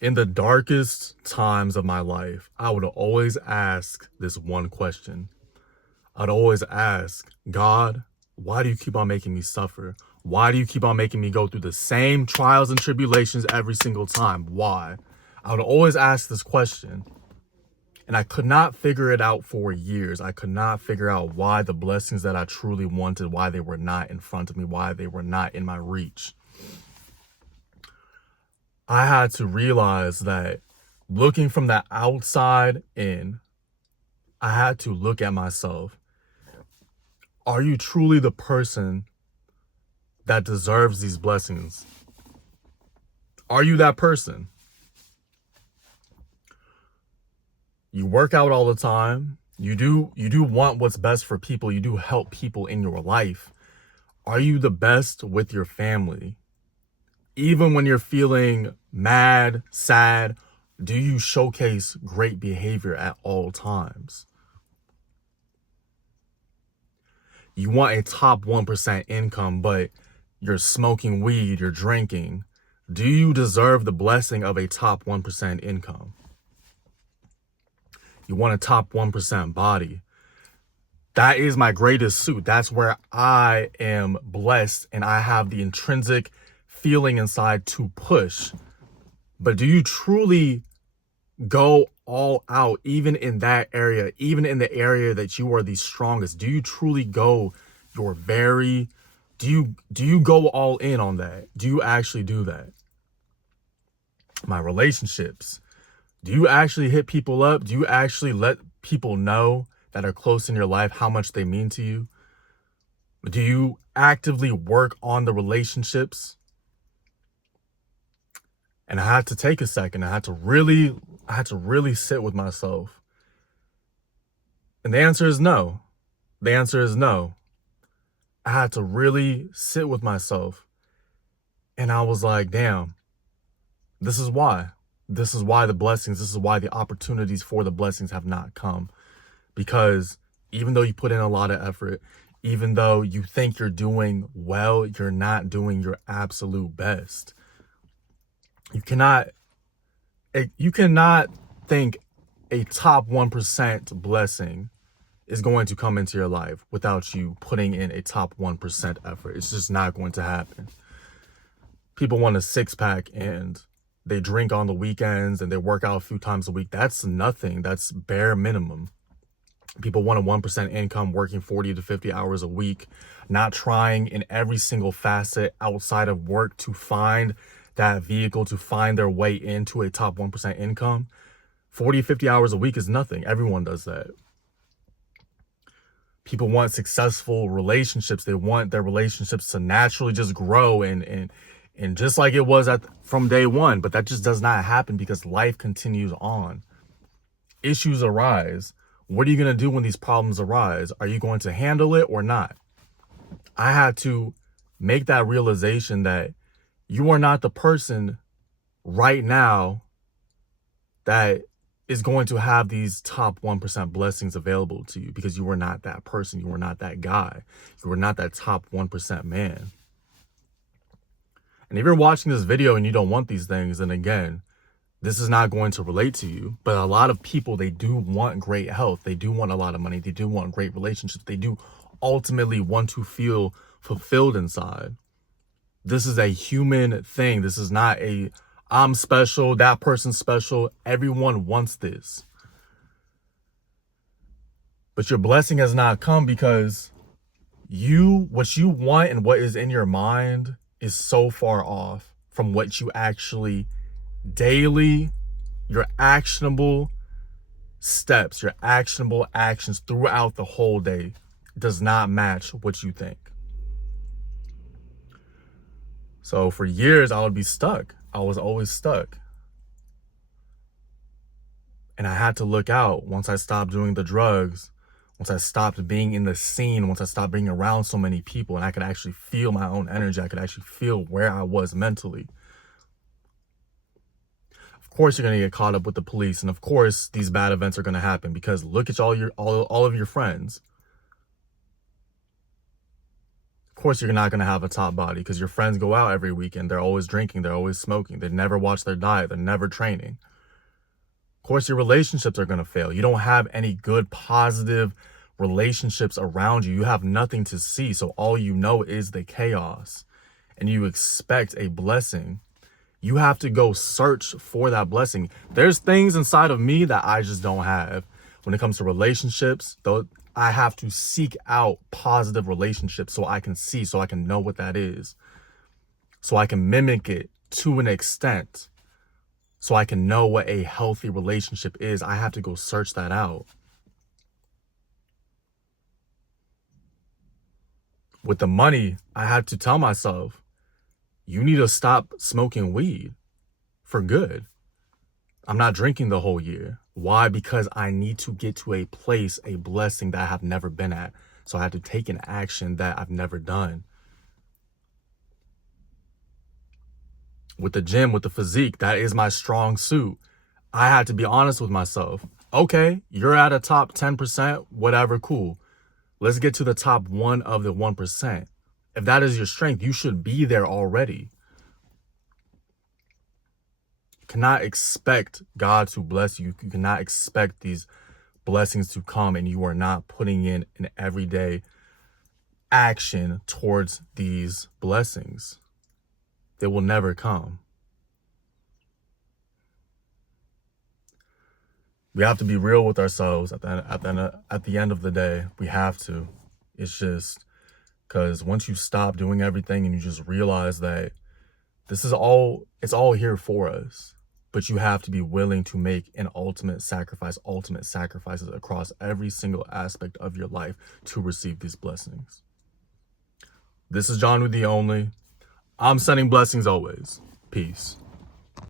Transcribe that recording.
In the darkest times of my life, I would always ask this one question. I'd always ask, God, why do you keep on making me suffer? Why do you keep on making me go through the same trials and tribulations every single time? Why? I would always ask this question. And I could not figure it out for years. I could not figure out why the blessings that I truly wanted, why they were not in front of me, why they were not in my reach. I had to realize that looking from the outside in, I had to look at myself. Are you truly the person that deserves these blessings? Are you that person? You work out all the time. You do want what's best for people. You do help people in your life. Are you the best with your family? Even when you're feeling mad, sad, do you showcase great behavior at all times? You want a top 1% income, but you're smoking weed, you're drinking. Do you deserve the blessing of a top 1% income? You want a top 1% body. That is my greatest suit. That's where I am blessed and I have the intrinsic feeling inside to push. But do you truly go all out, even in that area, even in the area that you are the strongest? Do you truly go do you go all in on that? Do you actually do that? My relationships. Do you actually hit people up? Do you actually let people know that are close in your life how much they mean to you? Do you actively work on the relationships? And I had to take a second. I had to really sit with myself. And the answer is no. The answer is no. I had to really sit with myself. And I was like, damn, this is why. This is why the opportunities for the blessings have not come. Because even though you put in a lot of effort, even though you think you're doing well, you're not doing your absolute best. You cannot think a top 1% blessing is going to come into your life without you putting in a top 1% effort. It's just not going to happen. People want a six-pack and they drink on the weekends and they work out a few times a week. That's nothing. That's bare minimum. People want a 1% income, working 40 to 50 hours a week, not trying in every single facet outside of work to find that vehicle, to find their way into a top 1% income. 40, 50 hours a week is nothing. Everyone does that. People want successful relationships. They want their relationships to naturally just grow and just like it was from day one. But that just does not happen because life continues on. Issues arise. What are you going to do when these problems arise? Are you going to handle it or not? I had to make that realization that you are not the person right now that is going to have these top 1% blessings available to you, because you are not that person. You are not that guy. You are not that top 1% man. And if you're watching this video and you don't want these things, then again, this is not going to relate to you. But a lot of people, they do want great health. They do want a lot of money. They do want great relationships. They do ultimately want to feel fulfilled inside. This is a human thing. This is not a I'm special, that person's special. Everyone wants this. But your blessing has not come because what you want and what is in your mind is so far off from what you actually daily, your actionable steps, your actionable actions throughout the whole day does not match what you think. So for years, I would be stuck. I was always stuck. And I had to look out once I stopped doing the drugs, once I stopped being in the scene, once I stopped being around so many people, and I could actually feel my own energy. I could actually feel where I was mentally. Of course, you're going to get caught up with the police. And of course, these bad events are going to happen because look at all of your friends. course you're not going to have a top body because your friends go out every weekend. They're always drinking. They're always smoking. They never watch their diet. They're never training. Of course, your relationships are going to fail. You don't have any good, positive relationships around you. You have nothing to see. So all you know is the chaos, and you expect a blessing. You have to go search for that blessing. There's things inside of me that I just don't have. When it comes to relationships, though, I have to seek out positive relationships so I can see, so I can know what that is, so I can mimic it to an extent, so I can know what a healthy relationship is. I have to go search that out. With the money, I had to tell myself, you need to stop smoking weed for good. I'm not drinking the whole year. Why? Because I need to get to a place, a blessing that I have never been at. So I had to take an action that I've never done. With the gym, with the physique, that is my strong suit. I had to be honest with myself. Okay, you're at a top 10%, whatever, cool. Let's get to the top 1 of the 1%. If that is your strength, you should be there already. You cannot expect God to bless you. You cannot expect these blessings to come and you are not putting in an everyday action towards these blessings. They will never come. We have to be real with ourselves at the end of the day. We have to. It's just because once you stop doing everything and you just realize that this is all, it's all here for us, but you have to be willing to make an ultimate sacrifices across every single aspect of your life to receive these blessings. This is John with the Only. I'm sending blessings always. Peace.